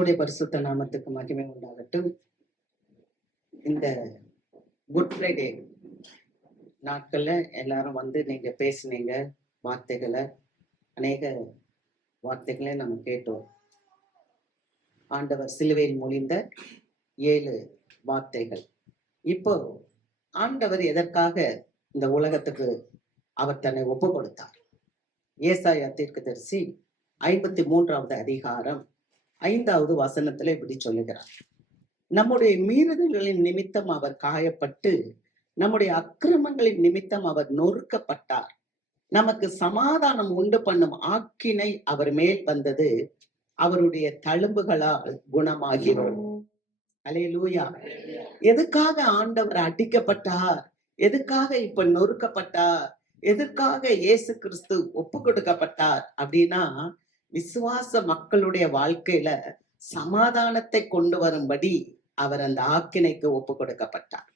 கர்த்தருடைய பரிசுத்த நாமத்துக்கு மகிமை உண்டாகட்டும். இந்த குட் ஃப்ரைடே நாட்கள்ல எல்லாரும் நீங்க பேசுனீங்க வார்த்தைகளை, அநேக வார்த்தைகளை நம்ம கேட்டோம். ஆண்டவர் சிலுவையில் மொழிந்த 7 வார்த்தைகள். இப்போ ஆண்டவர் எதற்காக இந்த உலகத்துக்கு அவர் தன்னை ஒப்பு கொடுத்தார்? ஏசாயா தீர்க்கதரிசி 53வது அதிகாரம் 5வது வசனத்துல இப்படி சொல்லுகிறார்: நம்முடைய மீறுதல்களின் நிமித்தம் அவர் காயப்பட்டு, நம்முடைய அக்கிரமங்களின் நிமித்தம் அவர் நொறுக்கப்பட்டார். நமக்கு சமாதானம் உண்டு பண்ணும் ஆக்கினை அவர் மேல் வந்தது, அவருடைய தழும்புகளால் குணமாகிறோம். அல்லேலூயா. எதுக்காக ஆண்டவர் அடிக்கப்பட்டார்? எதுக்காக இப்ப நொறுக்கப்பட்டார்? எதற்காக இயேசு கிறிஸ்து ஒப்பு கொடுக்கப்பட்டார் அப்படின்னா, விசுவாச மக்களுடைய வாழ்க்கையில சமாதானத்தை கொண்டு வரும்படி அவர் அந்த ஆக்கினைக்கு ஒப்பு கொடுக்கப்பட்டார்.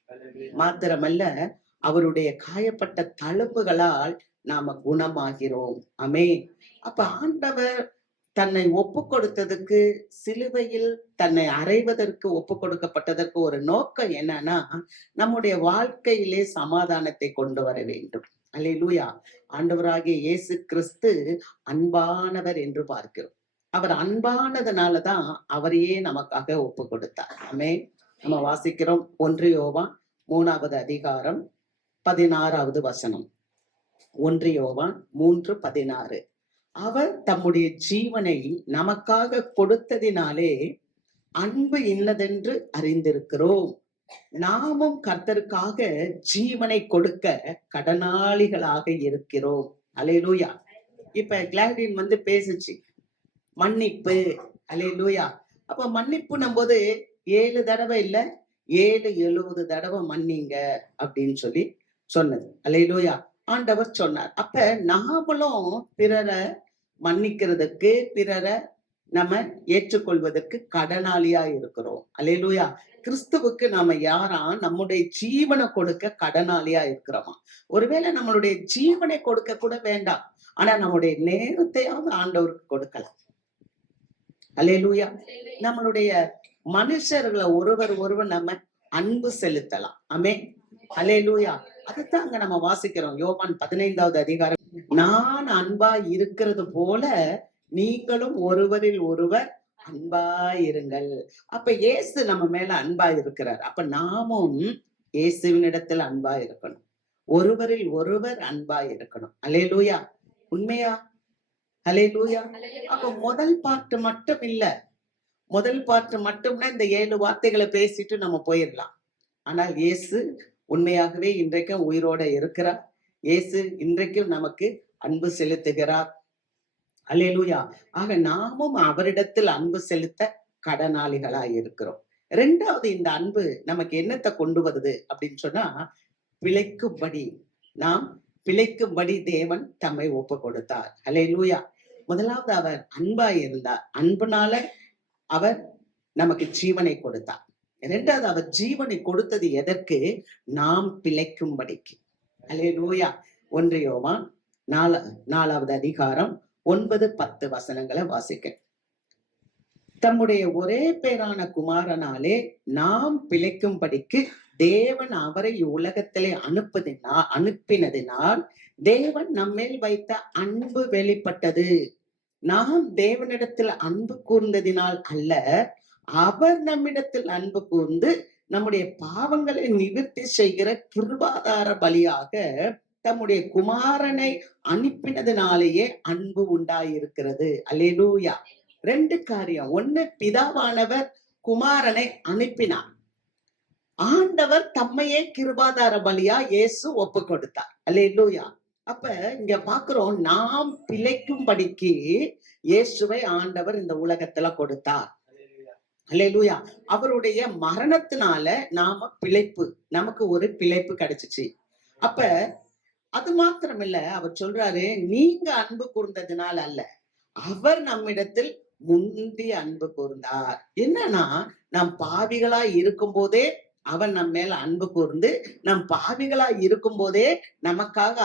மாத்திரமல்ல, அவருடைய காயப்பட்ட தழும்புகளால் நாம குணமாகிறோம். ஆமென். அப்ப ஆண்டவர் தன்னை ஒப்பு கொடுத்ததுக்கு, சிலுவையில் தன்னை அறைவதற்கு ஒப்பு கொடுக்கப்பட்டதற்கு ஒரு நோக்கம் என்னன்னா, நம்முடைய வாழ்க்கையிலே சமாதானத்தை கொண்டு வர வேண்டும். அல்லேலூயா. ஆண்டவராகிய இயேசு கிறிஸ்து அன்பானவர் என்று பார்க்கிறோம். அவர் அன்பானதுனாலதான் அவரையே நமக்காக ஒப்பு கொடுத்தார். ஆமென். நம்ம வாசிக்கிறோம் 1 யோவான் 3வது அதிகாரம் 16வது வசனம். 1 யோவான் 3:16. அவர் தம்முடைய ஜீவனை நமக்காக கொடுத்ததினாலே அன்பு இன்னதென்று அறிந்திருக்கிறோம். நாமும் கர்த்தருக்காக ஜீவனை கொடுக்க கடனாளிகளாக இருக்கிறோம். அல்லேலூயா. இப்ப கிளாடின் பேசுச்சு மன்னிப்பு. அல்லேலூயா. அப்ப மன்னிப்புன்னும் போது 7 தடவை இல்ல, 70 தடவை மன்னிங்க அப்படின்னு சொல்லி சொன்னது. அல்லேலூயா. ஆண்டவர் சொன்னார். அப்ப நாமளும் பிறரை மன்னிக்கிறதுக்கு, பிறரை நம்ம ஏற்றுக்கொள்வதற்கு கடனாளியா இருக்கிறோம். அல்லேலூயா. கிறிஸ்துவுக்கு நாம யாரா? நம்முடைய ஜீவனை கொடுக்க கடனாளியா இருக்கிறோமா? ஒருவேளை நம்மளுடைய ஜீவனை கொடுக்க கூட வேண்டாம், ஆனா நம்முடைய நேரத்தையாவது ஆண்டவருக்கு கொடுக்கலாம். அல்லேலூயா. நம்மளுடைய மனுஷர்களை ஒருவர் நம்ம அன்பு செலுத்தலாம். ஆமென். அல்லேலூயா. அதுதான் அங்க நம்ம வாசிக்கிறோம். யோவான் 15வது அதிகாரம், நான் அன்பா இருக்கிறது போல நீங்களும் ஒருவரில் ஒருவர் அன்பா இருங்கள். அப்ப இயேசு நம்ம மேல அன்பா இருக்கிறார். அப்ப நாமும் இயேசுவினிடத்தில் அன்பா இருக்கணும், ஒருவரில் ஒருவர் அன்பா இருக்கணும். அல்லேலூயா. உண்மையா? அல்லேலூயா. அப்ப முதல் பாட்டு மட்டும் இல்ல, முதல் பாட்டு மட்டும்னா இந்த 7 வார்த்தைகளை பேசிட்டு நம்ம போயிடலாம். ஆனால் இயேசு உண்மையாகவே இன்றைக்கும் உயிரோட இருக்கிறார். இயேசு இன்றைக்கும் நமக்கு அன்பு செலுத்துகிறார். அல்லேலூயா. ஆக நாமும் அவரிடத்தில் அன்பு செலுத்த கடனாளிகளாய் இருக்கிறோம். 2வது, இந்த அன்பு நமக்கு என்னத்தை கொண்டு வருது அப்படின்னு சொன்னா, பிழைக்கும்படி, நாம் பிழைக்கும்படி தேவன் தம்மை ஒப்பு கொடுத்தார். அல்லேலூயா. முதலாவது, அவர் அன்பாய் இருந்தார். அன்புனால அவர் நமக்கு ஜீவனை கொடுத்தார். 2வது, அவர் ஜீவனை கொடுத்தது எதற்கு? நாம் பிழைக்கும்படிக்கு. அல்லேலூயா. 1 யோவான் 4வது அதிகாரம் 9-10 வசனங்களை வாசிக்க. தம்முடைய ஒரே பேரான குமாரனாலே நாம் பிழைக்கும்படிக்கு தேவன் அவரை உலகத்திலே அனுப்பினதினால் தேவன் நம்மேல் வைத்த அன்பு வெளிப்பட்டது. நாம் தேவனிடத்தில் அன்பு கூர்ந்ததினால் அல்ல, அவர் நம்மிடத்தில் அன்பு கூர்ந்து நம்முடைய பாவங்களை நிவர்த்தி செய்கிற கிருபாதார பலியாக தம்முடைய குமாரனை அனுப்பினதுனாலேயே அன்பு உண்டாயிருக்கிறது. அல்லேலூயா. 2 காரியம். 1, பிதாவானவர் குமாரனை அனுப்பினார். ஆண்டவர் தம்மையே கிருபாதார பலியா இயேசு ஒப்பு கொடுத்தார். அல்லேலூயா. அப்ப இங்க பாக்குறோம், நாம் பிழைக்கும்படிக்கு இயேசுவை ஆண்டவர் இந்த உலகத்துல கொடுத்தார். அல்லேலூயா. அவருடைய மரணத்தினால நாம நமக்கு ஒரு பிழைப்பு கிடைச்சிச்சு. அப்ப அது மாத்திரமில்ல, அவர் சொல்றாரு, நீங்க அன்பு கூர்ந்ததுனால அல்ல, அவர் நம்மிடத்தில் முந்தி அன்பு கூர்ந்தார். என்னன்னா, நாம் பாவிகளா இருக்கும் போதே அவர் நம்ம மேல அன்பு கூர்ந்து, நம் பாவிகளா இருக்கும் போதே நமக்காக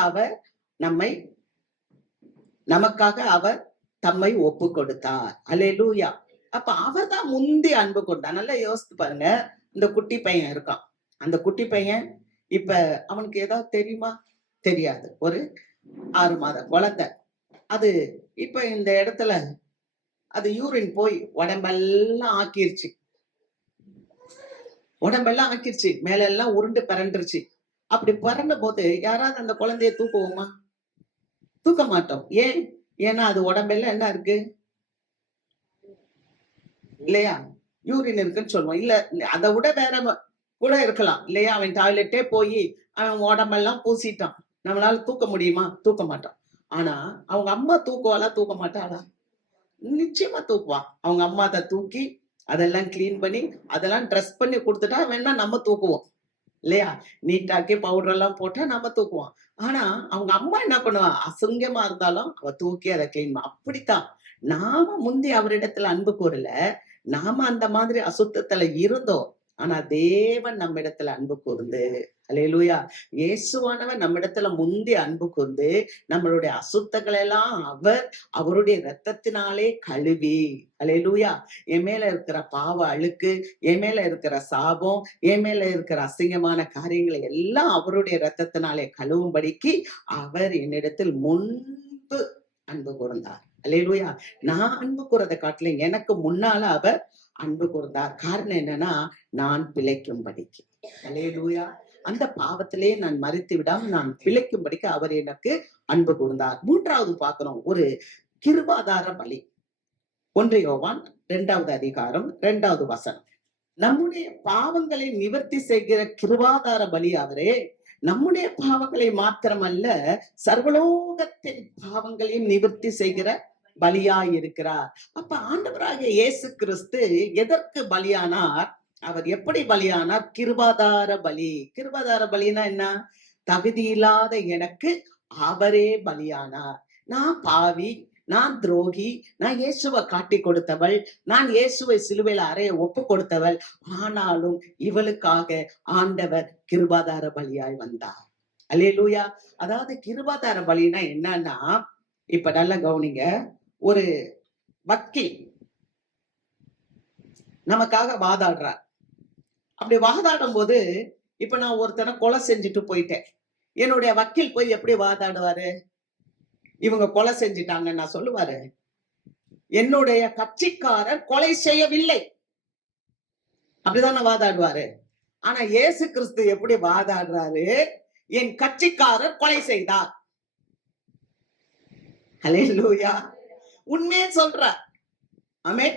அவர் தம்மை ஒப்பு கொடுத்தார். அல்லேலூயா. அப்ப அவர் தான் முந்தி அன்பு கொண்டான். நல்லா யோசித்து பாருங்க. இந்த குட்டி பையன் இருக்கான். அந்த குட்டி பையன் இப்ப அவனுக்கு ஏதாவது தெரியுமா? தெரியாது. ஒரு 6 மாத குழந்தை. அது இப்ப இந்த இடத்துல அது யூரின் போய் உடம்பெல்லாம் ஆக்கிருச்சு. உடம்பெல்லாம் ஆக்கிருச்சு. மேல எல்லாம் உருண்டு பரண்டுருச்சு. அப்படி பரண்ட போது யாராவது அந்த குழந்தைய தூக்குவோமா? தூக்க மாட்டோம். ஏன்? ஏன்னா அது உடம்பெல்லாம் என்ன இருக்கு இல்லையா? யூரின் இருக்குன்னு சொல்லுவோம். இல்ல அதை விட வேற கூட இருக்கலாம் இல்லையா? அவன் டாய்லெட்டே போய் அவன் உடம்பெல்லாம் பூசிட்டான். நம்மளால தூக்க முடியுமா? தூக்க மாட்டான். ஆனா அவங்க அம்மா தூக்குவாளா? தூக்க மாட்டாளா? நிச்சயமா தூக்குவா. அவங்க அம்மா அதை தூக்கி அதெல்லாம் கிளீன் பண்ணி அதெல்லாம் ட்ரெஸ் பண்ணி கொடுத்துட்டா வேணா நம்ம தூக்குவோம் இல்லையா? நீட்டாக்கி பவுடர் எல்லாம் போட்டா நம்ம தூக்குவோம். ஆனா அவங்க அம்மா என்ன பண்ணுவா? அசிங்கமா இருந்தாலும் அவ தூக்கி அதை கிளீன் பண்ண. அப்படித்தான் நாம முந்தி அவரிடத்துல அன்பு கூறல. நாம அந்த மாதிரி அசுத்தத்துல இருந்தோம். ஆனா தேவன் நம்ம இடத்துல அன்பு கூர்ந்து, அல்லேலூயா, இயேசுவானவர் நம்ம இடத்துல முந்தி அன்பு கூர்ந்து நம்மளுடைய அசுத்தங்களை எல்லாம் அவர் அவருடைய இரத்தத்தினாலே கழுவி, அல்லேலூயா, என் மேல இருக்கிற பாவ அழுக்கு, என் மேல இருக்கிற சாபம், என் மேல இருக்கிற அசிங்கமான காரியங்களை எல்லாம் அவருடைய இரத்தத்தினாலே கழுவும்படிக்கு அவர் என்னிடத்தில் முன்பு அன்பு கூர்ந்தார். அல்லேலூயா. நான் அன்பு கூறதை காட்டிலும் எனக்கு முன்னால அவர் அன்பு கூர்ந்தார். காரணம் என்னன்னா, நான் பிழைக்கும்படிக்கு. அல்லேலூயா. அந்த பாவத்திலே நான் மறித்து விடாமல் நான் பிழைக்கும்படிக்கு அவர் எனக்கு அன்பு கூர்ந்தார். மூன்றாவது பார்க்கிறோம், ஒரு கிருபாதார பலி. 1 யோவான் 2வது அதிகாரம் 2வது வசனம். நம்முடைய பாவங்களை நிவர்த்தி செய்கிற கிருபாதார பலி அவரே. நம்முடைய பாவங்களை மாத்திரமல்ல, சர்வலோகத்தின் பாவங்களையும் நிவர்த்தி செய்கிற பலியாய் இருக்கிறார். அப்ப ஆண்டவராகிய இயேசு கிறிஸ்து எதற்கு பலியானார்? அவர் எப்படி பலியானார்? கிருபாதார பலி. கிருபாதார பலினா என்ன? தகுதி இல்லாத எனக்கு அவரே பலியானார். நான் பாவி, நான் துரோகி, நான் இயேசுவை காட்டி கொடுத்தவள், நான் இயேசுவை சிலுவையில அறைய ஒப்பு கொடுத்தவள். ஆனாலும் இவளுக்காக ஆண்டவர் கிருபாதார பலியாய் வந்தார். அல்லேலூயா. அதாவது கிருபாதார பலினா என்னன்னா, இப்ப நல்லா கவனிங்க. ஒரு வக்கீல் நமக்காக வாதாடுறார். அப்படி வாதாடும் போது, இப்ப நான் ஒருத்தனை கொலை செஞ்சுட்டு போயிட்டேன். என்னுடைய வக்கீல் போய் எப்படி வாதாடுவாரு? இவங்க கொலை செஞ்சிட்டாங்க நான் சொல்லுவாரு, என்னுடைய கட்சிக்காரர் கொலை செய்யவில்லை, அப்படிதானே வாதாடுவாரு. ஆனா இயேசு கிறிஸ்து எப்படி வாதாடுறாரு? என் கட்சிக்காரர் கொலை செய்தார். அல்லேலூயா. உண்மையே சொல்ற. ஆமென்.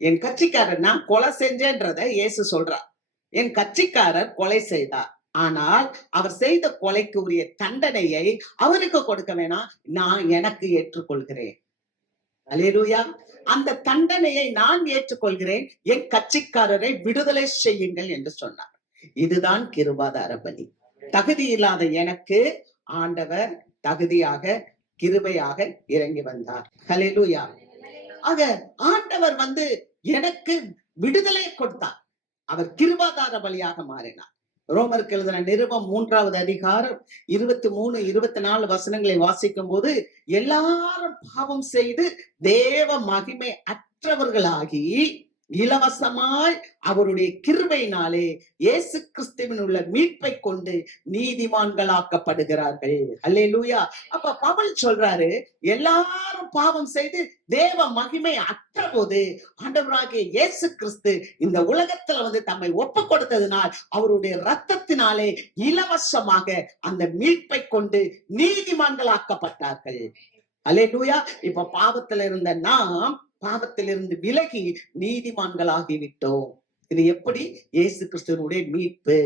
என் கட்சிக்காரர் நான் கொலை செஞ்சேன்றத இயேசு சொல்றார். என் கட்சிக்காரர் கொலை செய்தார். ஆனால் அவர் செய்த கொலைக்கு உரிய தண்டனையை அவருக்கு கொடுக்க வேணாம், நான் எனக்கு ஏற்றுக்கொள்கிறேன். அல்லேலூயா. அந்த தண்டனையை நான் ஏற்றுக்கொள்கிறேன், என் கட்சிக்காரரை விடுதலை செய்யுங்கள் என்று சொன்னார். இதுதான் கிருபாதார பலி. தகுதி இல்லாத எனக்கு ஆண்டவர் தகுதியாக கிருபையாக இறங்கி வந்தார். அல்லேலூயா. ஆக ஆண்டவர் எனக்கு விடுதலை கொடுத்தார். அவர் கிருபாதார பலியாக மாறினார். ரோமருக்கு எழுதின நிருபம் 3வது அதிகாரம் 23, 24 வசனங்களை வாசிக்கும் போது, எல்லாரும் பாவம் செய்து தேவ மகிமை அற்றவர்களாகி இலவசமாய் அவருடைய கிருபையினாலே இயேசு கிறிஸ்துவின் உள்ள மீட்பை கொண்டு நீதிமான்களாக்கப்படுகிறார்கள். அல்லேலூயா. அப்ப பவுல் சொல்றாரு, எல்லாரும் பாவம் செய்து தேவ மகிமை அற்ற போது ஆண்டவராகிய இயேசு கிறிஸ்து இந்த உலகத்துல தம்மை ஒப்பு கொடுத்ததினால் அவருடைய ரத்தத்தினாலே இலவசமாக அந்த மீட்பை கொண்டு நீதிமான்களாக்கப்பட்டார்கள். அல்லேலூயா. இப்ப பாவத்துல இருந்த நாம் பாவத்திலிருந்து விலகி நீதிமான்களாகி விட்டோம். இது எப்படி? இயேசு கிறிஸ்துவனுடைய மீட்பு,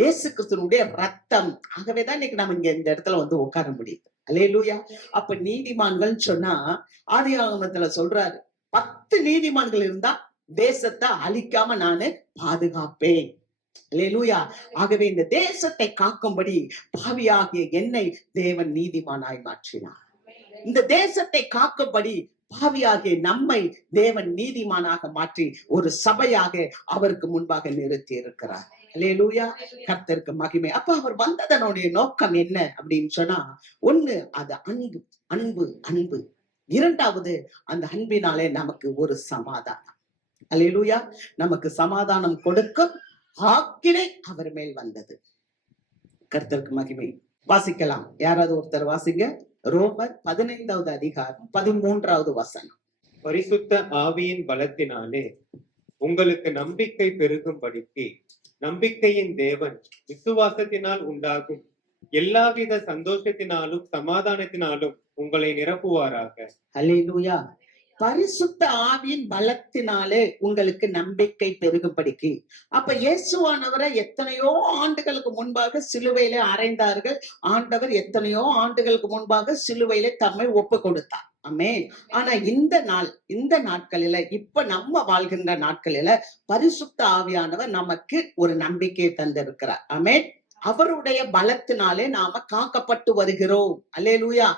இயேசு கிறிஸ்துவனுடைய ரத்தம். ஆகவேதான் இன்னைக்கு நம்ம இங்க இந்த இடத்துல உட்கார முடியுது. அல்லேலூயா. அப்ப நீதிமான்கள் சொன்னா ஆதியாகமத்துல சொல்றாரு, 10 நீதிமான்கள் இருந்தா தேசத்தை அழிக்காம நானு பாதுகாப்பேன். அல்லேலூயா. ஆகவே இந்த தேசத்தை காக்கும்படி பாவியாகிய என்னை தேவன் நீதிமானாய் மாற்றினார். இந்த தேசத்தை காக்கும்படி பாவியாகிய நம்மை தேவன் நீதிமானாக மாற்றி ஒரு சபையாக அவருக்கு முன்பாக நிறுத்தி இருக்கிறார். அல்லேலூயா. கர்த்தருக்கு மகிமை. அப்ப அவர் வந்ததனுடைய நோக்கம் என்ன அப்படின்னு சொன்னா, ஒண்ணு அது அன்பு, அன்பு, அன்பு. இரண்டாவது, அந்த அன்பினாலே நமக்கு ஒரு சமாதானம். அல்லேலூயா. நமக்கு சமாதானம் கொடுக்கும் ஆக்கினை அவர் மேல் வந்தது. கர்த்தருக்கு மகிமை. வாசிக்கலாம். யாராவது ஒருத்தர் வாசிங்க. ரோமர் 15வது அதிகாரம் 13வது வசனம். பரிசுத்த ஆவியின் பலத்தினாலே உங்களுக்கு நம்பிக்கை பெருகும்படிக்கு நம்பிக்கையின் தேவன் விசுவாசத்தினால் உண்டாகும் எல்லாவித சந்தோஷத்தினாலும் சமாதானத்தினாலும் உங்களை நிரப்புவாராக. அல்லேலூயா. பரிசுத்த ஆவியின் பலத்தினாலே உங்களுக்கு நம்பிக்கை பெருகும்படிக்கு. அப்ப இயேசுவானவரை எத்தனையோ ஆண்டுகளுக்கு முன்பாக சிலுவையிலே அறைந்தார்கள். ஆண்டவர் எத்தனையோ ஆண்டுகளுக்கு முன்பாக சிலுவையிலே தம்மை ஒப்பு கொடுத்தார். ஆமென். ஆனா இந்த நாட்களில, இப்ப நம்ம வாழ்கின்ற நாட்களில பரிசுத்த ஆவியானவர் நமக்கு ஒரு நம்பிக்கையை தந்திருக்கிறார். ஆமென். அவருடைய பலத்தினாலே நாம காக்கப்பட்டு வருகிறோம். அல்லேலூயா.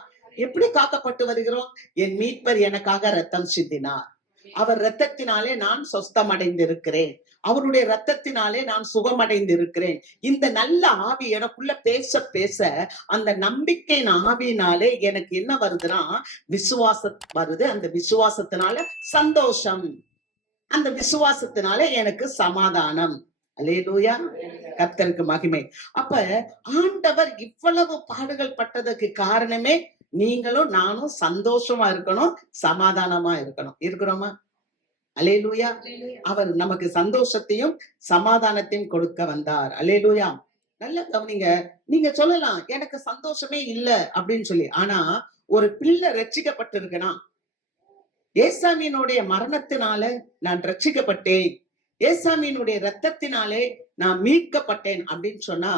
எப்படி காக்கப்பட்டு வருகிறோம்? என் மீட்பர் எனக்காக ரத்தம் சிந்தினார். அவர் ரத்தத்தினாலே நான் சொஸ்தமடைந்திருக்கிறேன். அவருடைய ரத்தத்தினாலே நான் சுகமடைந்திருக்கிறேன். இந்த நல்ல ஆவி எனக்குள்ள பேச பேச அந்த நம்பிக்கையின் ஆவியினாலே எனக்கு என்ன வருதுன்னா, விசுவாசம் வருது. அந்த விசுவாசத்தினால சந்தோஷம், அந்த விசுவாசத்தினால எனக்கு சமாதானம். அல்லேலூயா. கர்த்தருக்கு மகிமை. அப்ப ஆண்டவர் இவ்வளவு பாடுகள் பட்டதுக்கு காரணமே நீங்களும் நானும் சந்தோஷமா இருக்கணும், சமாதானமா இருக்கணும். இருக்கிறோமா? அல்லேலூயா. அவர் நமக்கு சந்தோஷத்தையும் சமாதானத்தையும் கொடுக்க வந்தார். அல்லேலூயா. நல்ல கவனிங்க. நீங்க சொல்லலாம், எனக்கு சந்தோஷமே இல்ல அப்படின்னு சொல்லி. ஆனா ஒரு பிள்ளை ரட்சிக்கப்பட்டிருக்கனா, ஏசாமியினுடைய மரணத்தினால நான் ரட்சிக்கப்பட்டேன், ஏசாமியினுடைய ரத்தத்தினாலே நான் மீட்கப்பட்டேன் அப்படின்னு சொன்னா,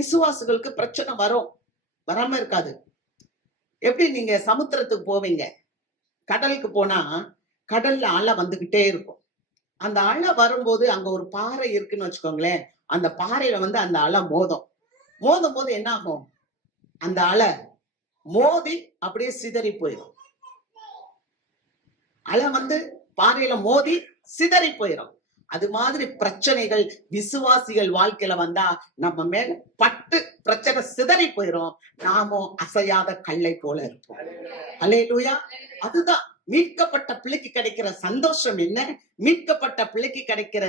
விசுவாசிகளுக்கு பிரச்சனை வரும், வராம இருக்காது. எப்படி நீங்க சமுத்திரத்துக்கு போவீங்க? கடலுக்கு போனா கடல்ல அலை வந்துகிட்டே இருக்கும். அந்த அலை வரும்போது அங்க ஒரு பாறை இருக்குன்னு வச்சுக்கோங்களேன். அந்த பாறையில அந்த அலை மோதும் போது என்ன ஆகும்? அந்த அலை மோதி அப்படியே சிதறி போயிடும். அலை பாறையில மோதி சிதறி போயிடும். அது மாதிரி பிரச்சனைகள் விசுவாசிகள் வாழ்க்கையில வந்தா நம்ம மேல பட்டு பிரச்சனை சிதறி போயிரும். நாமும் அசையாத கல்லை போல இருப்போம். அல்லேலூயா. அதுதான் மீட்கப்பட்ட பிள்ளைக்கு கிடைக்கிற சந்தோஷம் என்ன? மீட்கப்பட்ட பிள்ளைக்கு கிடைக்கிற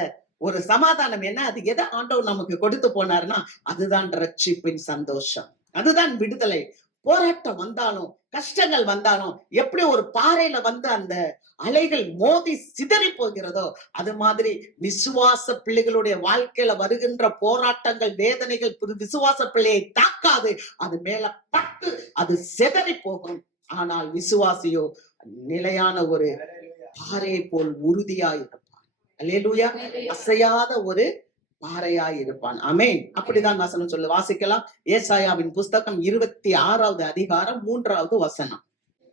ஒரு சமாதானம் என்ன? அது எதை ஆண்டவர் நமக்கு கொடுத்து போனாருன்னா, அதுதான் ரட்சிப்பின் சந்தோஷம், அதுதான் விடுதலை. போராட்டம் வந்தாலும், கஷ்டங்கள் வந்தாலும், எப்படி ஒரு பாறையில அந்த அலைகள் மோதி சிதறி போகிறதோ, அது மாதிரி விசுவாச பிள்ளைகளுடைய வாழ்க்கையில வருகின்ற போராட்டங்கள், வேதனைகள் விசுவாச பிள்ளையை தாக்காது. அது மேல பட்டு அது சிதறி போகும். ஆனால் விசுவாசியோ நிலையான ஒரு பாறையை போல் உறுதியாய் இருப்பான். அல்லேலூயா. அசையாத ஒரு பாறையாய் இருப்பான். ஆமென். அப்படிதான் வசனம் சொல்லு. வாசிக்கலாம். ஏசாயாவின் புஸ்தகம் 26வது அதிகாரம் 3வது வசனம்.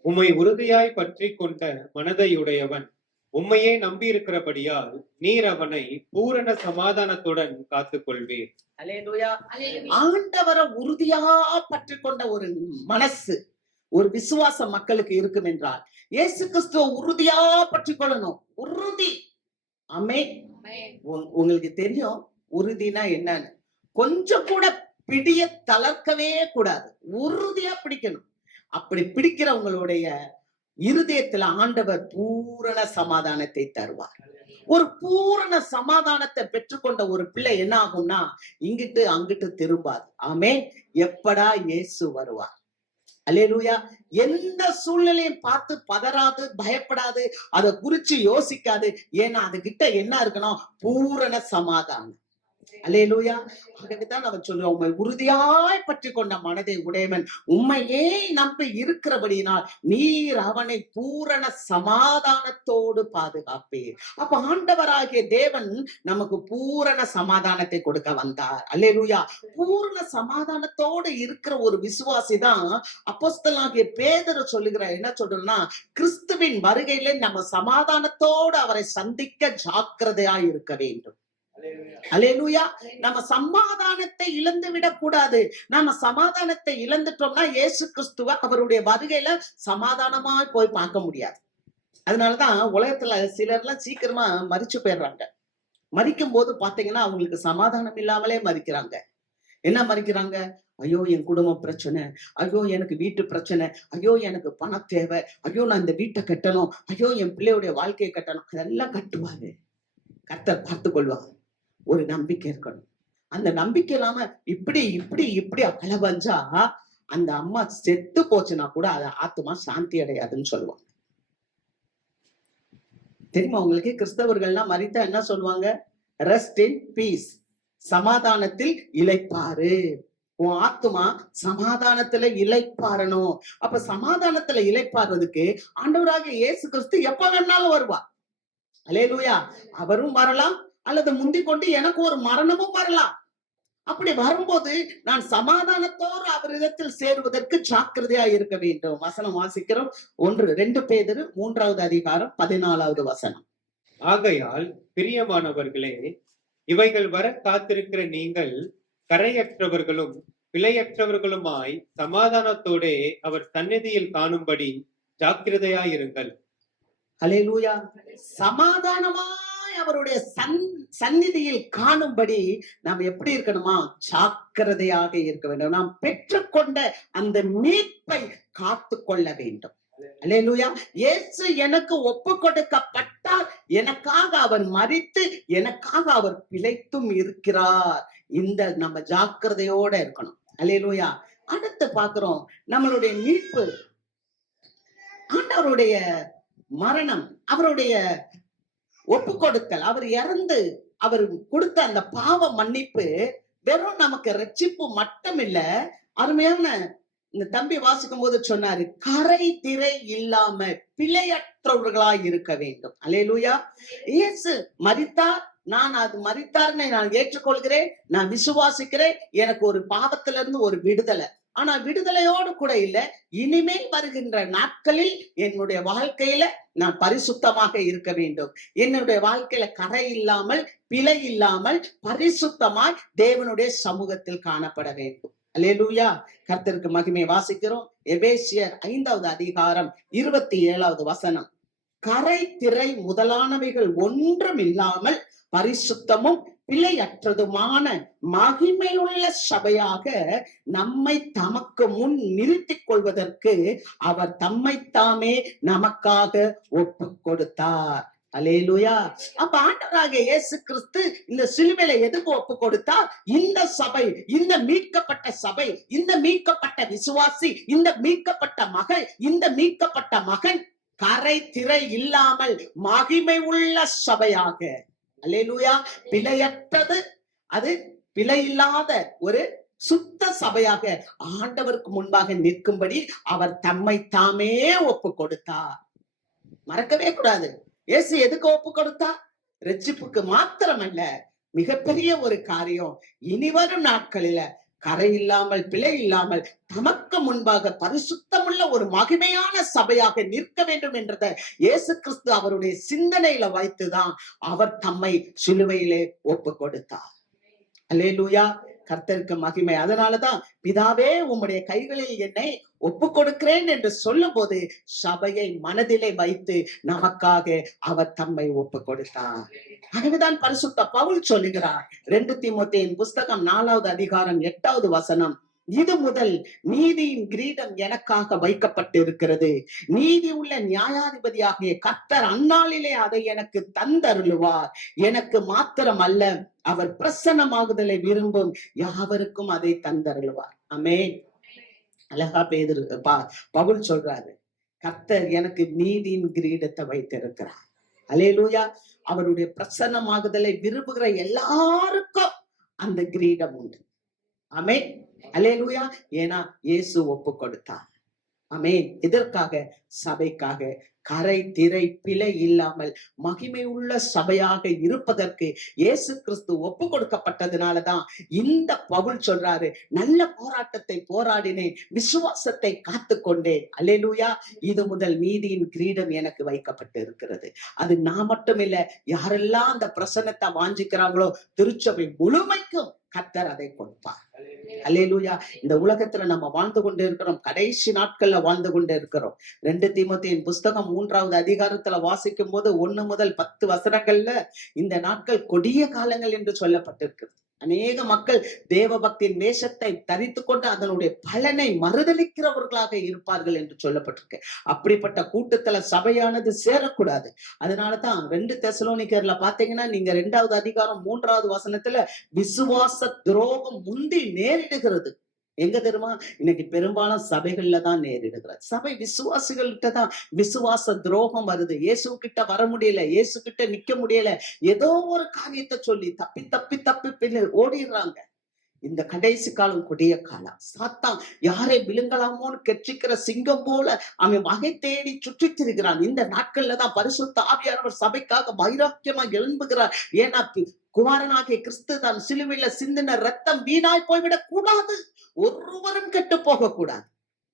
உம்மை உறுதியாய் பற்றி கொண்ட மனதையுடையவன் உம்மையே நம்பி இருக்கிறபடியால் நீர் அவனை பூரண சமாதானத்துடன் காத்துக்கொள்வீர். அல்லேலூயா. ஆண்டவரை உறுதியா பற்றி கொண்ட ஒரு மனசு ஒரு விசுவாச மக்களுக்கு இருக்கும் என்றால், இயேசு கிறிஸ்துவ உறுதியா பற்றி கொள்ளணும். உறுதி. ஆமென். உங்களுக்கு தெரியும் உறுதினா என்னன்னு. கொஞ்சம் கூட பிடிய தளர்க்கவே கூடாது. உறுதியா பிடிக்கணும். அப்படி பிடிக்கிறவங்களுடைய இருதயத்துல ஆண்டவர் பூரண சமாதானத்தை தருவார். ஒரு பூரண சமாதானத்தை பெற்றுக்கொண்ட ஒரு பிள்ளை என்ன ஆகும்னா, இங்கிட்டு அங்கிட்டு திரும்பாது. ஆமென். எப்படா இயேசு வருவார்? அல்லேலூயா. எந்த சூழ்நிலையும் பார்த்து பதறாது, பயப்படாது, அதை குறிச்சு யோசிக்காது. ஏன்னா அதுகிட்ட என்ன இருக்கணும்? பூரண சமாதானம். அல்லேலூயா. ஆகவேதான் நம்ம சொல்லுவோம், உம்மை உறுதியாய் பற்றி கொண்ட மனதை உடையவன் உம்மையே நம்பி இருக்கிறபடியினால் நீர் அவனை பூரண சமாதானத்தோடு பாதுகாப்பீர். அப்ப ஆண்டவராகிய தேவன் நமக்கு பூரண சமாதானத்தை கொடுக்க வந்தார். அல்லேலூயா. பூரண சமாதானத்தோடு இருக்கிற ஒரு விசுவாசி தான் அப்போஸ்தலனாகிய பேதுரு என்ன சொல்றேன்னா, கிறிஸ்துவின் வருகையிலே நம்ம சமாதானத்தோடு அவரை சந்திக்க ஜாக்கிரதையாய் இருக்க வேண்டும். அல்லேலூயா. நம்ம சமாதானத்தை இழந்து விடக் கூடாது. நாம சமாதானத்தை இழந்துட்டோம்னா இயேசு கிறிஸ்துவ அவருடைய வருகையில சமாதானமா போய் பார்க்க முடியாது. அதனாலதான் உலகத்துல சிலர்லாம் சீக்கிரமா மரிச்சு போயிடுறாங்க. மரிக்கும் போது பாத்தீங்கன்னா அவங்களுக்கு சமாதானம் இல்லாமலே மரிக்கிறாங்க. என்ன மரிக்கிறாங்க? ஐயோ என் குடும்ப பிரச்சனை, ஐயோ எனக்கு வீட்டு பிரச்சனை, ஐயோ எனக்கு பணம் தேவை, ஐயோ நான் இந்த வீட்டை கட்டணும், ஐயோ என் பிள்ளையுடைய வாழ்க்கையை கட்டணும், அதெல்லாம் கட்டுவாரு. கர்த்தர் பார்த்து கொள்வார். ஒரு நம்பிக்கை இருக்கணும். அந்த நம்பிக்கை இல்லாம இப்படி இப்படி இப்படி அலவஞ்சா அந்த அம்மா செத்து போச்சுன்னா கூட அது ஆத்மா சாந்தி அடையாதுன்னு சொல்லுவாங்க. தெரியுமா உங்களுக்கு? கிறிஸ்தவர்கள்லாம் மரித்தா என்ன சொல்லுவாங்க? ரெஸ்ட் இன் பீஸ், சமாதானத்தில் இளைப்பாறு. உன் ஆத்மா சமாதானத்துல இளைப்பாறணும். அப்ப சமாதானத்துல இளைப்பாறுறதுக்கு ஆண்டவராகிய இயேசு கிறிஸ்து எப்ப வேணாலும் வருவார். அல்லேலூயா. அவரும் வரலாம், அல்லது முந்திக் கொண்டு எனக்கு ஒரு மரணமும் வரலாம். அப்படி வரும்போது நான் சமாதானத்தோடு அவரிடத்தில் சேருவதற்கு ஜாக்கிரதையா இருக்க வேண்டும். வசனம் வாசிக்கிறோம். 2 பேதுரு 3வது அதிகாரம் 14வது வசனம். ஆகையால் பிரியமானவர்களே, இவைகள் வர காத்திருக்கிற நீங்கள் கரையற்றவர்களும் பிழையற்றவர்களுமாய் சமாதானத்தோடே அவர் சந்நிதியில் காணும்படி ஜாக்கிரதையாயிருங்கள். அல்லேலூயா. சமாதானமாய் அவருடைய சந்நிதியில் காணும்படி நாம் எப்படி இருக்கணுமா? ஜாக்கிரதையாக இருக்க வேண்டும். நாம் பெற்றுக்கொண்ட அந்த மீட்பை காத்து கொள்ள வேண்டும். அல்லேலூயா. இயேசு எனக்கு ஒப்பு கொடுக்கப்பட்டார், எனக்காக அவர் மரித்து எனக்காக அவர் பிழைத்தும் இருக்கிறார். இந்த நம்ம ஜாக்கிரதையோட இருக்கணும். அல்லேலூயா. அடுத்து பார்க்கிறோம், நம்மளுடைய மீட்பு, ஆண்டவருடைய மரணம், அவருடைய ஒப்பு கொடுத்தல், அவர் இறந்து அவர் கொடுத்த அந்த பாவ மன்னிப்பு வெறும் நமக்கு ரட்சிப்பு மட்டும் இல்ல. அருமையான இந்த தம்பி வாசிக்கும் போது சொன்னாரு, கரை திரை இல்லாம பிழையற்றவர்களாய் இருக்க வேண்டும். அல்லேலூயா. இயேசு மரித்தார், நான் அது மரித்தார்னு நான் ஏற்றுக்கொள்கிறேன், நான் விசுவாசிக்கிறேன். எனக்கு ஒரு பாவத்திலிருந்து ஒரு விடுதலை. ஆனா விடுதலையோடு கூட இல்ல, இனிமேல் வருகின்ற நாட்களில் என்னுடைய வாழ்க்கையில நான் பரிசுத்தமாக இருக்க வேண்டும். என்னுடைய வாழ்க்கையில கரை இல்லாமல் பிழை இல்லாமல் பரிசுத்தமாய் தேவனுடைய சமூகத்தில் காணப்பட வேண்டும். அல்லேலூயா. கர்த்தருக்கு மகிமை. வாசிக்கிறோம் எபேசியர் 5வது அதிகாரம் 27வது வசனம். கரை திரை முதலானவைகள் ஒன்றும் இல்லாமல் பரிசுத்தமும் பிழையற்றதுமான மகிமையுள்ள சபையாக நம்மை தமக்கு முன் நிறுத்திக் கொள்வதற்கு அவர் தம்மைத்தாமே நமக்காக ஒப்பு கொடுத்தார். அல்லேலூயா. அப்ப ஆண்டவராகிய இயேசு கிறிஸ்து இந்த சிலுவையில எதுக்கு ஒப்பு கொடுத்தார்? இந்த சபை, இந்த மீட்கப்பட்ட சபை, இந்த மீட்கப்பட்ட விசுவாசி, இந்த மீட்கப்பட்ட மகள், இந்த மீட்கப்பட்ட மகன் கரை திரை இல்லாமல் மகிமை உள்ள சபையாக, அல்லேலூயா, பிழையற்றது, அது பிழை இல்லாத ஒரு சுத்த சபையாக ஆண்டவருக்கு முன்பாக நிற்கும்படி அவர் தம்மை தாமே ஒப்பு கொடுத்தார். மறக்கவே கூடாது. இயேசு எதுக்கு ஒப்பு கொடுத்தார்? ரட்சிப்புக்கு மாத்திரமல்ல, மிகப்பெரிய ஒரு காரியம். இனிவரும் நாட்களில கரை இல்லாமல் பிழை இல்லாமல் தமக்கு முன்பாக பரிசுத்தமுள்ள ஒரு மகிமையான சபையாக நிற்க வேண்டும் என்றதை இயேசு கிறிஸ்து அவருடைய சிந்தனையில வைத்துதான் அவர் தம்மை சிலுவையிலே ஒப்பு கொடுத்தார். அல்லேலூயா. கர்த்தருக்கு மகிமை. அதனாலதான் பிதாவே உம்முடைய கைகளில் என்னை ஒப்பு கொடுக்கிறேன் என்று சொல்லும் போது சபையை மனதிலே வைத்து நமக்காக அவர் தம்மை ஒப்பு கொடுத்தார். ஆகவேதான் பரிசுத்த பவுல் சொல்லுகிறார் 2 தீமோத்தேயின் புஸ்தகம் 4வது அதிகாரம் 8வது வசனம். இது முதல் நீதியின் கிரீடம் எனக்காக வைக்கப்பட்டு இருக்கிறது. நீதி உள்ள நியாயாதிபதியாகிய கர்த்தர் அந்நாளிலே அதை எனக்கு தந்தருளுவார். எனக்கு மாத்திரம் அல்ல, அவர் பிரசன்னமாகுதலை விரும்பும் யாவருக்கும் அதை தந்தருளுவார். ஆமென். அழகா பவுல் சொல்றாரு, கர்த்தர் எனக்கு நீதியின் கிரீடத்தை வைத்திருக்கிறார். அல்லேலூயா. அவருடைய பிரசன்னமாகுதலை விரும்புகிற எல்லாருக்கும் அந்த கிரீடம் உண்டு. ஆமென். அல்லேலூயா. ஏன்னா இயேசு ஒப்பு கொடுத்தார். ஆமென். இதற்காக, சபைக்காக கரை திரை பிழை இல்லாமல் மகிமை உள்ள சபையாக இருப்பதற்கு இயேசு கிறிஸ்து ஒப்பு கொடுக்கப்பட்டதுனாலதான் இந்த பவுல் சொல்றாரு, நல்ல போராட்டத்தை போராடினேன், விசுவாசத்தை காத்து கொண்டேன். அல்லேலூயா. இது முதல் நீதியின் கிரீடம் எனக்கு வைக்கப்பட்டு இருக்கிறது. அது நான் மட்டும் இல்ல, யாரெல்லாம் அந்த பிரசன்னத்தை வாஞ்சிக்கிறாங்களோ திருச்சபை முழுமைக்கும் கர்த்தர் அதை கொடுப்பார். அல்லேலூயா. இந்த உலகத்துல நம்ம வாழ்ந்து கொண்டு இருக்கிறோம், கடைசி நாட்கள்ல வாழ்ந்து கொண்டு இருக்கிறோம். 2 தீமோத்தேயின் புஸ்தகம் 3வது அதிகாரத்துல வாசிக்கும் போது 1 முதல் 10 வசனங்கள்ல இந்த நாட்கள் கொடிய காலங்கள் என்று சொல்லப்பட்டிருக்கிறது. அநேக மக்கள் தேவ பக்தியின் வேஷத்தை தரித்துக் கொண்டு அதனுடைய பலனை மறுதலிக்கிறவர்களாக இருப்பார்கள் என்று சொல்லப்பட்டிருக்கு. அப்படிப்பட்ட கூட்டத்துல சபையானது சேரக்கூடாது. அதனாலதான் 2 தெசலோனிக்கர்ல பாத்தீங்கன்னா, நீங்க 2வது அதிகாரம் 3வது வசனத்துல விசுவாச துரோகம் முந்தி நேரிடுகிறது. எங்க தெரியுமா? இன்னைக்கு பெரும்பாலும் சபைகள்ல தான் நேரிடுகிறது. சபை விசுவாசிகள்கிட்ட தான் விசுவாச துரோகம் வருது. இயேசு கிட்ட வர முடியல, இயேசு கிட்ட நிக்க முடியல, ஏதோ ஒரு காரியத்தை சொல்லி தப்பி தப்பி தப்பி ஓடிடுறாங்க. இந்த கடைசி காலம் கொடிய காலம். சாத்தான் யாரை விழுங்கலாமோன்னு கெர்ச்சிக்கிற சிங்கம் போல அவன் வகை தேடி சுற்றித் திரிகிறான். இந்த நாட்கள்ல தான் பரிசுத்த ஆவியானவர் சபைக்காக வைராக்கியமா எழும்புகிறார். ஏன்னா குமாரனாகிய கிறிஸ்து தான் சிலுவையில சிந்தின ரத்தம் வீணாய் போய்விடக் கூடாது. ஒருவரும் கெட்டு போக கூடாது.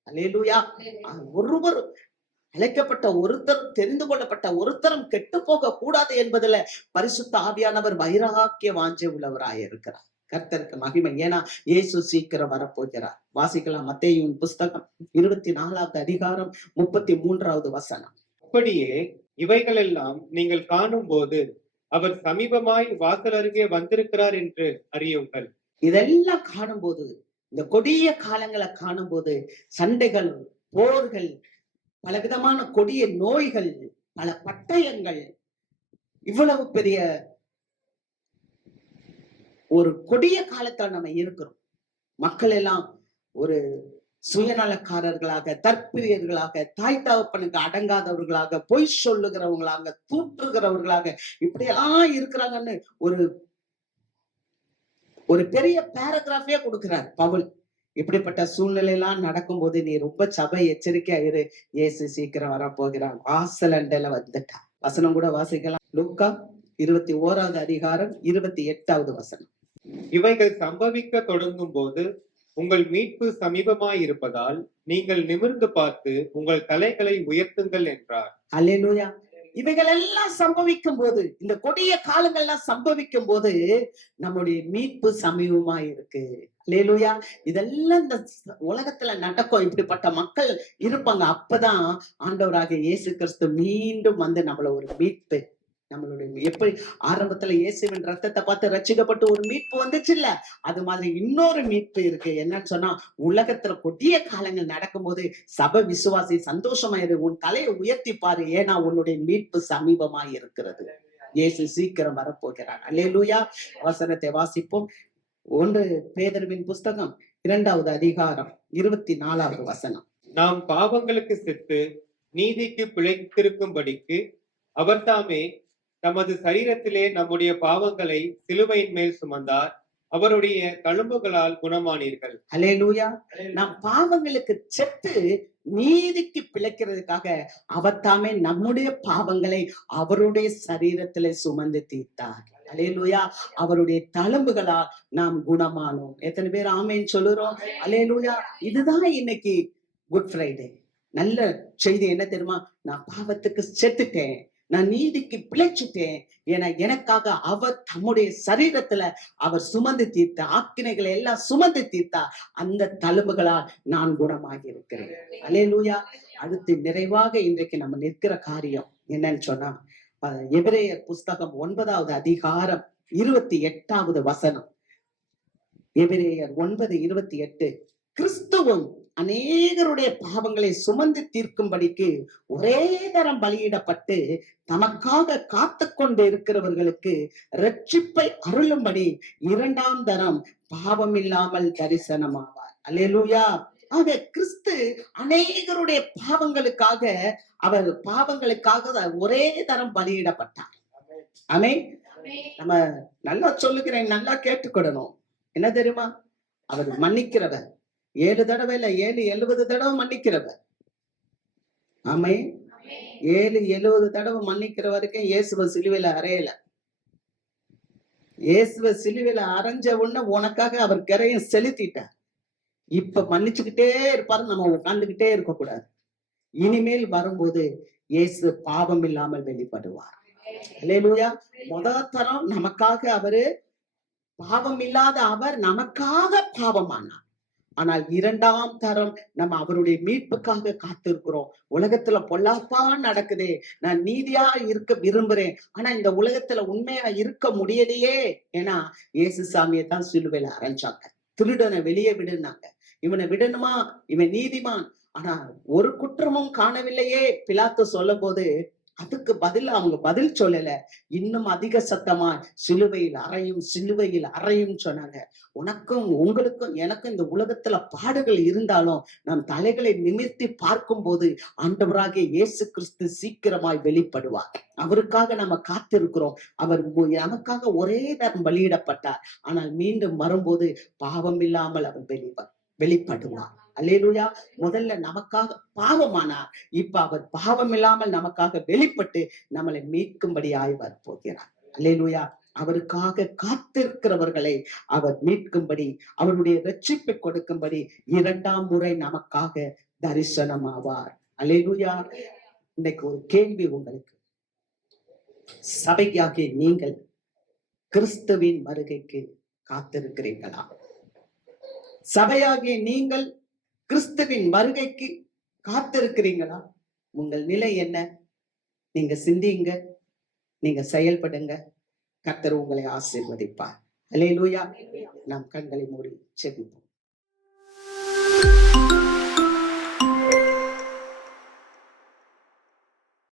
அல்லேலூயா. ஒருவரும் அழைக்கப்பட்ட ஒருத்தரும், தெரிந்து கொள்ளப்பட்ட ஒருத்தரும் கெட்டு போக கூடாது என்பதுல பரிசுத்த ஆவியானவர் வைராக்கிய வாஞ்சை உள்ளவராய் இருக்கிறார். கர்த்தருக்கு மகிமை. ஏன்னா இயேசு சீக்கிரம் வரப்போகிறார். வாசிக்கலாம் மத்தேயுவின் புஸ்தகம் 24வது அதிகாரம் 33வது வசனம். அப்படியே இவைகளெல்லாம் நீங்கள் காணும் போது அவர் சமீபமாய் வாசல் அருகே வந்திருக்கிறார் என்று அறியுங்கள். இதெல்லாம் காணும்போது, இந்த கொடிய காலங்களை காணும்போது, சண்டைகள், போர்கள், பலவிதமான கொடிய நோய்கள், பல பட்டயங்கள், இவ்வளவு பெரிய ஒரு கொடிய காலத்துல நம்ம இருக்கிறோம். மக்கள் எல்லாம் ஒரு சுயநலக்காரர்களாக, தற்பிரியர்களாக, தாய் தகப்பனுக்கு அடங்காதவர்களாக, பொய் சொல்லுகிறவங்களாக, தூற்றுகிறவர்களாக இப்படியெல்லாம் இருக்கிறாங்கன்னு ஒரு ஒரு பெரிய பேராகிராஃபே கொடுக்கிறார் பவுல். இப்படிப்பட்ட சூழ்நிலை எல்லாம் நடக்கும்போது நீ ரொம்ப சபை எச்சரிக்கையா இரு. இயேசு சீக்கிரம் வரப்போகிறான், வாசல் அண்டையில வந்துட்டா. வசனம் கூட வாசிக்கலாம். லூக்கா 21வது அதிகாரம் 28வது வசனம். இவைகள் சம்பவிக்க தொடங்கும் போது உங்கள் மீட்பு சமீபமாய் இருப்பதால் நீங்கள் நிமிர்ந்து பார்த்து உங்கள் தலைகளை உயர்த்துங்கள் என்றார். அல்லேலூயா. இவைகள் எல்லாம் சம்பவிக்கும் போது, இந்த கொடிய காலங்கள்லாம் சம்பவிக்கும் போது நம்முடைய மீட்பு சமீபமா இருக்கு. அல்லேலூயா. இதெல்லாம் இந்த உலகத்துல நடக்கும். இப்படிப்பட்ட மக்கள் இருப்பாங்க. அப்பதான் ஆண்டவராக இயேசு கிறிஸ்து மீண்டும் வந்து நம்மள ஒரு மீட்பு, நம்மளுடைய எப்படி ஆரம்பத்துல இயேசுவின் ரத்தத்தை பார்த்து ரட்சிக்கப்பட்டு ஒரு மீட்பு வந்துச்சு இல்ல, அது மாதிரி இன்னொரு மீட்பு இருக்கு. என்னன்னு சொன்னா, உலகத்துல கொடிய காலங்கள் நடக்கும்போது சபை விசுவாசி சந்தோஷமாயிரு, உன் தலையை உயர்த்தி பாரு, ஏன்னா உன்னுடைய மீட்பு சமீபமாய் இருக்கிறது. இயேசு சீக்கிரம் வரப்போகிறார். அல்லேலூயா. வசனத்தை வாசிப்போம். 1 பேதுருவின் புஸ்தகம் 2வது அதிகாரம் 24வது வசனம். நாம் பாவங்களுக்கு செத்து நீதிக்கு பிழைத்திருக்கும்படிக்கு அவர்தாமே தமது சரீரத்திலே நம்முடைய பாவங்களை சிலுவையின் மேல் சுமந்தார், அவருடைய தழும்புகளால் குணமானீர்கள். அல்லேலூயா. நாம் பாவங்களுக்கு செத்து நீதிக்கு பிழைக்கிறதுக்காக அவர்தாமே நம்முடைய பாவங்களை அவருடைய சரீரத்திலே சுமந்து தீர்த்தார். அல்லேலூயா. அவருடைய தழும்புகளால் நாம் குணமானோம். எத்தனை பேர் ஆமேன் சொல்லுறோம்? அல்லேலூயா. இதுதான் இன்னைக்கு குட் ஃப்ரைடே. நல்ல செய்தி என்ன தெரியுமா? நான் பாவத்துக்கு செத்துட்டேன், நான் நீதிக்கு பிழைச்சிட்டேன். ஏன்னா எனக்காக அவர் தம்முடைய சரீரத்துல அவர் சுமந்து தீர்த்த ஆக்கினைகளை எல்லாம் சுமந்து தீர்த்தா, அந்த தழும்புகளால் நான் குணமாகி இருக்கிறேன். அல்லேலூயா. அடுத்து நிறைவாக இன்றைக்கு நம்ம நிற்கிற காரியம் என்னன்னு சொன்னா, எபிரேயர் புஸ்தகம் 9வது அதிகாரம் 28வது வசனம். எபிரேயர் 9:28. கிறிஸ்துவும் அநேகருடைய பாவங்களை சுமந்து தீர்க்கும்படிக்கு ஒரே தரம் பலியிடப்பட்டு தமக்காக காத்து கொண்டு இருக்கிறவர்களுக்கு ரட்சிப்பை அருளும்படி 2ஆம் தரம் பாவம் இல்லாமல் தரிசனமாவார். அல்லேலூயா. ஆக கிறிஸ்து அநேகருடைய பாவங்களுக்காக, அவர் பாவங்களுக்காக ஒரே தரம் பலியிடப்பட்டார். ஆமென். நம்ம நல்லா சொல்லுகிறேன், நல்லா கேட்டுக்கிடணும். என்ன தெரியுமா? அவர் மன்னிக்கிறவர். 7 தடவை இல்ல, 70 தடவை மன்னிக்கிறவர். ஆமென். 70 தடவை மன்னிக்கிற வரைக்கும் இயேசுவ சிலுவையில அறையல. இயேசுவ சிலுவையில அரைஞ்ச உடனே உனக்காக அவர் கரையும் செலுத்திட்டார். இப்ப மன்னிச்சுக்கிட்டே இருப்பாரு. நம்ம உட்கார்ந்துகிட்டே இருக்க கூடாது. இனிமேல் வரும்போது இயேசு பாவம் இல்லாமல் வெளிப்படுவார். அல்லேலூயா. முதல் தரம் நமக்காக அவரு பாவம் இல்லாத அவர் நமக்காக பாவமானார். ஆனால் இரண்டாம் தரம் நம்ம அவருடைய மீட்புக்காக காத்திருக்கிறோம். உலகத்துல பொல்லாப்பா நடக்குதே, நான் நீதியா இருக்க விரும்புறேன், ஆனா இந்த உலகத்துல உண்மையா இருக்க முடியலையே. ஏன்னா இயேசு சாமியை தான் சிலுவையில அரைஞ்சாங்க. திருடனை வெளியே விடுனாங்க. இவனை விடணுமா, இவன் நீதிமான், ஆனா ஒரு குற்றமும் காணவில்லையே பிலாத்து சொல்லும் போது அதுக்கு பதில் அவங்க பதில் சொல்லல. இன்னும் அதிக சத்தமா சிலுவையில் அறையும், சிலுவையில் அறையும் சொன்னாங்க. உனக்கும் உங்களுக்கும் எனக்கும் இந்த உலகத்துல பாடுகள் இருந்தாலும் நம் தலைகளை நிமிர்த்தி பார்க்கும் போது ஆண்டவராகிய இயேசு கிறிஸ்து சீக்கிரமாய் வெளிப்படுவார். அவருக்காக நம்ம காத்திருக்கிறோம். அவர் நமக்காக ஒரே தரம் பலியிடப்பட்டார். ஆனால் மீண்டும் வரும்போது பாவம் இல்லாமல் அவர் வெளிப்படுவார். அல்லேலூயா. முதல்ல நமக்காக பாவமானார். இப்ப அவர் பாவம் இல்லாமல் நமக்காக வெளிப்பட்டு நம்மளை மீட்கும்படியாய் வரப்போகிறார். அல்லேலூயா. அவருக்காக காத்திருக்கிறவர்களை அவர் மீட்கும்படி, அவருடைய ரட்சிப்பை கொடுக்கும்படி இரண்டாம் முறை நமக்காக தரிசனமாவார். அல்லேலூயா. இன்னைக்கு ஒரு கேள்வி உங்களுக்கு. சபையாகிய நீங்கள் கிறிஸ்துவின் வருகைக்கு காத்திருக்கிறீர்களா? சபையாகிய நீங்கள் கிறிஸ்துவின் வருகைக்கு காத்திருக்கிறீங்களா? உங்கள் நிலை என்ன? நீங்க சிந்திங்க, நீங்க செயல்படுங்க. கர்த்தர் உங்களை ஆசீர்வதிப்பார். அல்லேலூயா. நாம் கண்களை மூடி ஜெபிப்போம்.